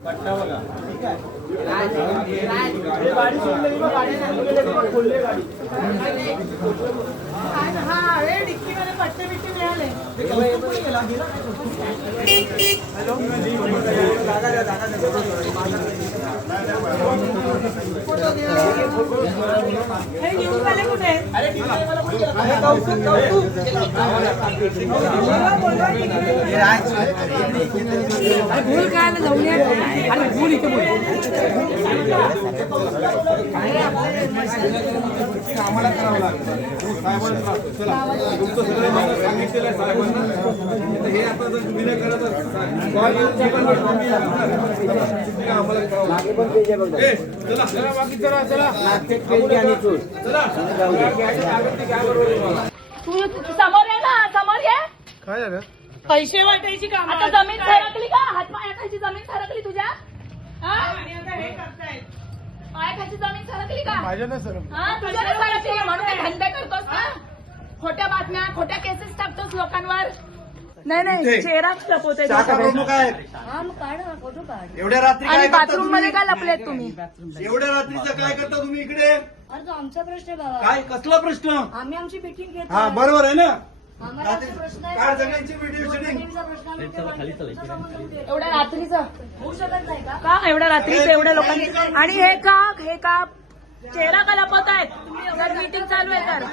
कट्टा बघा ठीक आहे गाडी सोडली मग गाडी खोलले गाडी हा हे डिक्कीमध्ये पट्टे बिट्टे मिळाले हे घेऊन आले कुठे भूल काय जाऊन अरे भूल इथे बोल आम्हाला करावं लागतं साहेबांना चला तुमचं सगळं मला सांगितलेलं आहे साहेबांना हे आता जर विनय करत आम्हाला करावं चला चला बाकी चला चला तू समोर ये ना समोर ये काय झालं पैसे वाटायची का आता जमीन सरकली का हातपायाखालची जमीन सरकली तुझ्या पायाखालची जमीन सरकली का माझ्या ना सर हा तुझ्या नाही सरकली म्हणून ते धंदे करतोस ना खोट्या बातम्या खोट्या केसेस टाकतोस लोकांवर नाही चेहरा लपवते एवढ्या रात्री आणि बाथरूम मध्ये काय लपलेत तुम्ही एवढ्या रात्रीचं काय करता तुम्ही इकडे अरे तो आमचा प्रश्न आहे बाबा. काय कसला प्रश्न आम्ही आमची मीटिंग घेतो. हा बरोबर आहे ना आम्हाला आमचे प्रश्न आहे. काय सगळ्यांची मीटिंग मीटिंगचा प्रश्न आम्ही तेव्हा घेतो. तुमचा संबंध कुठे आहे? एवढ्या रात्रीचं होऊ शकत नाही का? का एवढ्या रात्रीचं एवढ्या लोकांनी आणि हे का चेहरा का लपवत आहेत जर मीटिंग चालू आहे तर